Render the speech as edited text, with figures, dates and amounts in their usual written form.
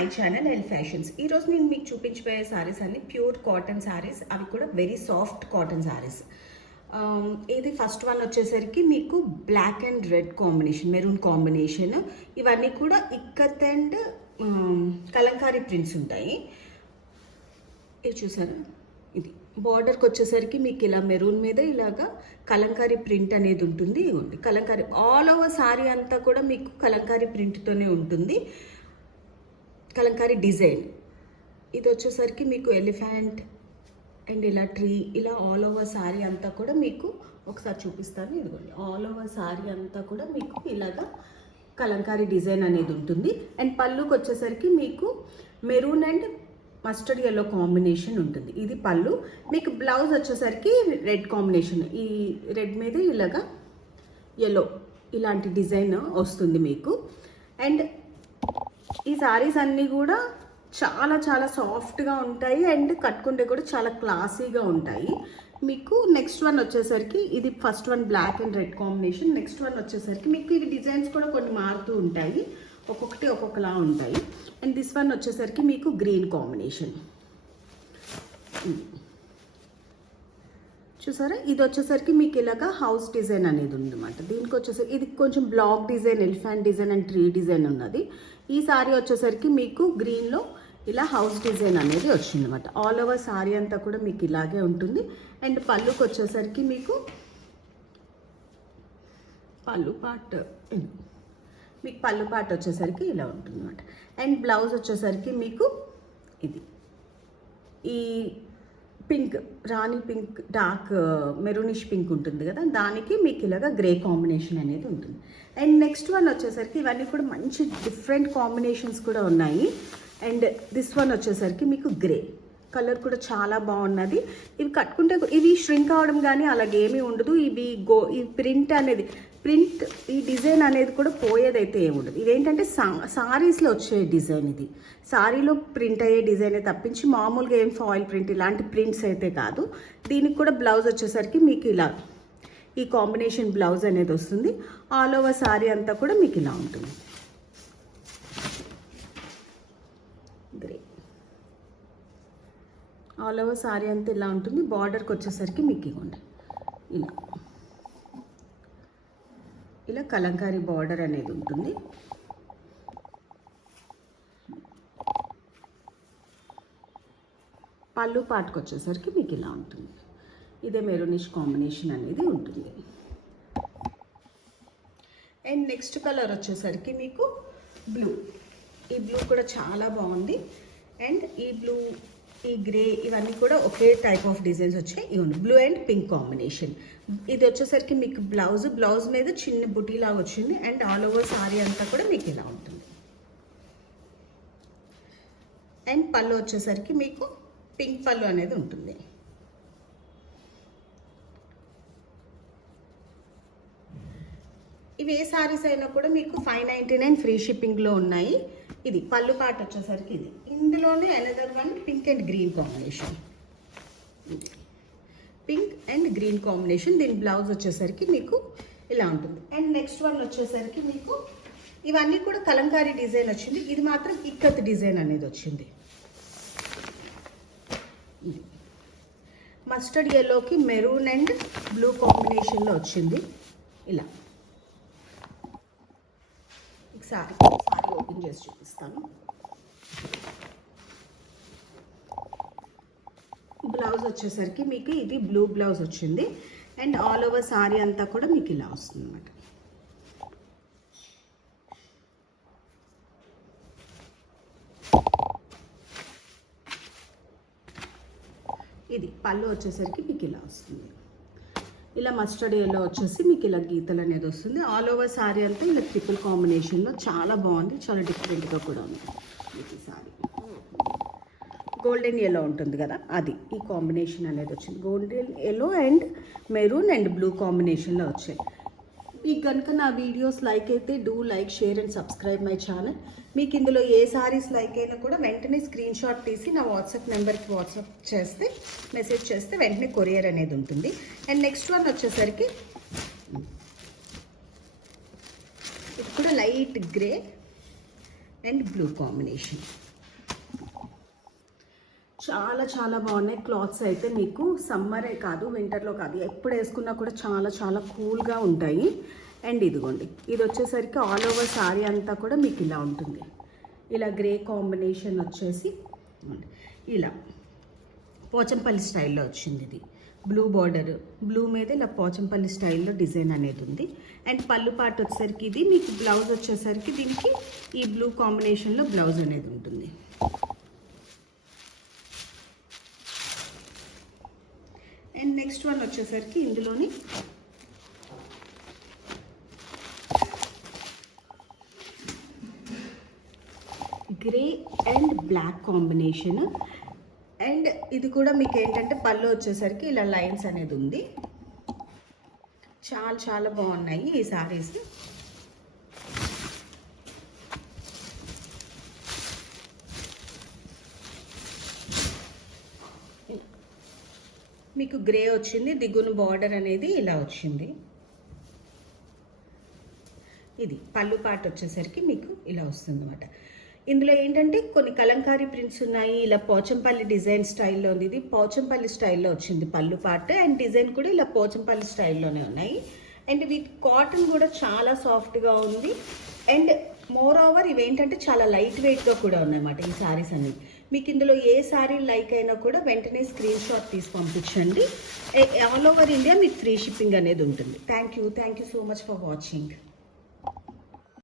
My channel L fashions. ఈరోజు నేను మీకు చూపించబోయే శారీస్ అన్ని ప్యూర్ కాటన్ శారీస్, అవి కూడా వెరీ సాఫ్ట్ కాటన్ శారీస్. ఇది ఫస్ట్ వన్ వచ్చేసరికి మీకు black and red combination, maroon combination. ఇవన్నీ కూడా ఇక్కత్ అండ్ కలంకారీ ప్రింట్స్ ఉంటాయి. ఇది చూసారా, ఇది బార్డర్కి వచ్చేసరికి మీకు ఇలా మెరూన్ మీద ఇలాగా కలంకారీ ప్రింట్ అనేది ఉంటుంది. కలంకారీ ఆల్ ఓవర్ శారీ అంతా కూడా మీకు కలంకారీ ప్రింట్తోనే ఉంటుంది, కలంకారీ డిజైన్. ఇది వచ్చేసరికి మీకు ఎలిఫెంట్ అండ్ ఇలా ట్రీ, ఇలా ఆల్ ఓవర్ శారీ అంతా కూడా మీకు ఒకసారి చూపిస్తాను. ఇదిగోండి, ఆల్ ఓవర్ శారీ అంతా కూడా మీకు ఇలాగా కలంకారీ డిజైన్ అనేది ఉంటుంది. అండ్ పళ్ళుకి వచ్చేసరికి మీకు maroon and mustard yellow combination ఉంటుంది. ఇది పళ్ళు. మీకు బ్లౌజ్ వచ్చేసరికి రెడ్ కాంబినేషన్, ఈ రెడ్ మీద ఇలాగా ఎల్లో ఇలాంటి డిజైన్ వస్తుంది మీకు. అండ్ ఈ శారీస్ అన్నీ కూడా చాలా చాలా సాఫ్ట్గా ఉంటాయి అండ్ కట్టుకుంటే కూడా చాలా క్లాసీగా ఉంటాయి. మీకు నెక్స్ట్ వన్ వచ్చేసరికి ఇది first one black and red combination. Next one వచ్చేసరికి మీకు ఇవి డిజైన్స్ కూడా కొన్ని మారుతూ ఉంటాయి, ఒక్కొక్కటి ఒక్కొక్కలా ఉంటాయి. అండ్ దిస్ వన్ వచ్చేసరికి మీకు గ్రీన్ కాంబినేషన్ చూసారా. ఇది వచ్చేసరికి మీకు ఇలాగా హౌస్ డిజైన్ అనేది ఉందన్నమాట. దీనికి వచ్చేసరికి ఇది కొంచెం black design, elephant design and tree design ఉన్నది. ఈ సారీ వచ్చేసరికి మీకు గ్రీన్లో ఇలా హౌస్ డిజైన్ అనేది వచ్చిందన్నమాట. ఆల్ ఓవర్ సారీ అంతా కూడా మీకు ఇలాగే ఉంటుంది. అండ్ పళ్ళుకి వచ్చేసరికి మీకు పళ్ళు పార్ట్ వచ్చేసరికి ఇలా ఉంటుంది అన్నమాట. అండ్ బ్లౌజ్ వచ్చేసరికి మీకు ఇది ఈ పింక్, రాణి పింక్, డార్క్ మెరూనిష్ పింక్ ఉంటుంది కదా, దానికి మీకు ఇలాగా గ్రే కాంబినేషన్ అనేది ఉంటుంది. అండ్ నెక్స్ట్ వన్ వచ్చేసరికి ఇవన్నీ కూడా మంచి డిఫరెంట్ కాంబినేషన్స్ కూడా ఉన్నాయి. అండ్ దిస్ వన్ వచ్చేసరికి మీకు గ్రే కలర్ కూడా చాలా బాగున్నది. ఇవి కట్టుకుంటే ఇవి ష్రింక్ అవడం కానీ అలాగేమీ ఉండదు. ఈ ప్రింట్ ఈ డిజైన్ అనేది కూడా పోయేదైతే ఏముండదు. ఇదేంటంటే సారీస్లో వచ్చే డిజైన్, ఇది సారీలో ప్రింట్ అయ్యే డిజైనే తప్పించి మామూలుగా ఏం ఫాయిల్ ప్రింట్ ఇలాంటి ప్రింట్స్ అయితే కాదు. దీనికి కూడా బ్లౌజ్ వచ్చేసరికి మీకు ఇలా ఈ కాంబినేషన్ బ్లౌజ్ అనేది వస్తుంది. ఆల్ ఓవర్ సారీ అంతా కూడా మీకు ఇలా ఉంటుంది. గ్రే ఆల్ ఓవర్ సారీ అంతా ఇలా ఉంటుంది. బార్డర్కి వచ్చేసరికి మీకు ఇవ్వండి ఇలా కలంకారీ బార్డర్ అనేది ఉంటుంది. పళ్ళు పాటుకు వచ్చేసరికి మీకు ఇలా ఉంటుంది. ఇదే మెరూనిష్ కాంబినేషన్ అనేది ఉంటుంది. అండ్ నెక్స్ట్ కలర్ వచ్చేసరికి మీకు బ్లూ. ఈ బ్లూ కూడా చాలా బాగుంది. అండ్ ఈ బ్లూ, ఈ గ్రే, ఇవన్నీ కూడా ఒకే టైప్ ఆఫ్ డిజైన్స్ వచ్చాయి. ఇవ్వండి, బ్లూ అండ్ పింక్ కాంబినేషన్. ఇది వచ్చేసరికి మీకు బ్లౌజ్ మీద చిన్న బుటీలాగా వచ్చింది. అండ్ ఆల్ ఓవర్ సారీ అంతా కూడా మీకు ఇలా ఉంటుంది. అండ్ పళ్ళు వచ్చేసరికి మీకు పింక్ పళ్ళు అనేది ఉంటుంది. ఇవి ఏ సారీస్ అయినా కూడా మీకు 599 ఫ్రీ షిప్పింగ్లో ఉన్నాయి. ఇది పళ్ళు పాట వచ్చేసరికి ఇది. ఇందులోనే another one pink and green combination, pink and green combination. దీని బ్లౌజ్ వచ్చేసరికి మీకు ఇలా ఉంటుంది. అండ్ నెక్స్ట్ వన్ వచ్చేసరికి మీకు ఇవన్నీ కూడా కలంకారీ డిజైన్ వచ్చింది. ఇది మాత్రం ఇక్కత్ డిజైన్ అనేది వచ్చింది. మస్టర్డ్ ఎల్లోకి మెరూన్ అండ్ బ్లూ కాంబినేషన్లో వచ్చింది. ఇలా సారీ ఓపెన్ చేసి చూపిస్తాను. బ్లౌజ్ వచ్చేసరికి మీకు ఇది బ్లూ బ్లౌజ్ వచ్చింది. అండ్ ఆల్ ఓవర్ సారీ అంతా కూడా మీకు ఇలా వస్తుంది అన్నమాట. ఇది పళ్ళు వచ్చేసరికి మీకు ఇలా వస్తుంది. ఇలా మస్టర్డ్ ఎల్లో వచ్చేసి మీకు ఇలా గీతలు అనేది వస్తుంది. ఆల్ ఓవర్ సారీ అంతా ఇలా ట్రిపుల్ కాంబినేషన్లో చాలా బాగుంది, చాలా డిఫరెంట్గా కూడా ఉంది. మీకు ఈ సారీ గోల్డెన్ ఎల్లో ఉంటుంది కదా, అది ఈ కాంబినేషన్ అనేది వచ్చింది. Golden yellow and maroon and blue కాంబినేషన్లో వచ్చాయి. మీకు కనుక నా వీడియోస్ లైక్ అయితే do like, share and subscribe my channel. మీకు ఇందులో ఏ సారీస్ లైక్ అయినా కూడా వెంటనే స్క్రీన్ షాట్ తీసి నా వాట్సాప్ నెంబర్కి మెసేజ్ చేస్తే వెంటనే కొరియర్ అనేది ఉంటుంది. అండ్ నెక్స్ట్ వన్ వచ్చేసరికి ఇది కూడా light grey and blue combination. చాలా చాలా బాగున్నాయి క్లాత్స్ అయితే. మీకు సమ్మరే కాదు, వింటర్లో కాదు, ఎప్పుడు వేసుకున్నా కూడా చాలా చాలా కూల్గా ఉంటాయి. అండ్ ఇదిగోండి, ఇది వచ్చేసరికి ఆల్ ఓవర్ సారీ అంతా కూడా మీకు ఇలా ఉంటుంది. ఇలా గ్రే కాంబినేషన్ వచ్చేసి ఇలా పోచంపల్లి స్టైల్లో వచ్చింది. ఇది బ్లూ బార్డర్, బ్లూ మీద ఇలా పోచంపల్లి స్టైల్లో డిజైన్ అనేది ఉంది. అండ్ పళ్ళు పాటు వచ్చేసరికి ఇది మీకు బ్లౌజ్ వచ్చేసరికి దీనికి ఈ బ్లూ కాంబినేషన్లో బ్లౌజ్ అనేది ఉంటుంది. అండ్ నెక్స్ట్ వన్ వచ్చేసరికి ఇందులోని grey and black combination. And ఇది కూడా మీకు ఏంటంటే పళ్ళు వచ్చేసరికి ఇలా లైన్స్ అనేది ఉంది. చాలా చాలా బాగున్నాయి ఈ సారీస్. మీకు గ్రే వచ్చింది, దిగున బార్డర్ అనేది ఇలా వచ్చింది. ఇది పళ్ళు పార్ట్ వచ్చేసరికి మీకు ఇలా వస్తుంది అనమాట. ఇందులో ఏంటంటే కొన్ని కలంకారీ ప్రింట్స్ ఉన్నాయి, ఇలా పోచంపల్లి డిజైన్ స్టైల్లో ఉంది. ఇది పోచంపల్లి స్టైల్లో వచ్చింది పళ్ళు పార్ట్. అండ్ డిజైన్ కూడా ఇలా పోచంపల్లి స్టైల్లోనే ఉన్నాయి. అండ్ వీటి కాటన్ కూడా చాలా సాఫ్ట్గా ఉంది. అండ్ మోర్ ఓవర్ ఇవేంటంటే చాలా లైట్ వెయిట్గా కూడా ఉన్నాయన్నమాట ఈ శారీస్ అన్ని. మీకు ఇందులో ఏ శారీ లైక్ అయినా కూడా వెంటనే స్క్రీన్ షాట్ తీసి పంపించండి. ఆల్ ఓవర్ ఇండియా మీకు ఫ్రీ షిప్పింగ్ అనేది ఉంటుంది. Thank you so much for watching.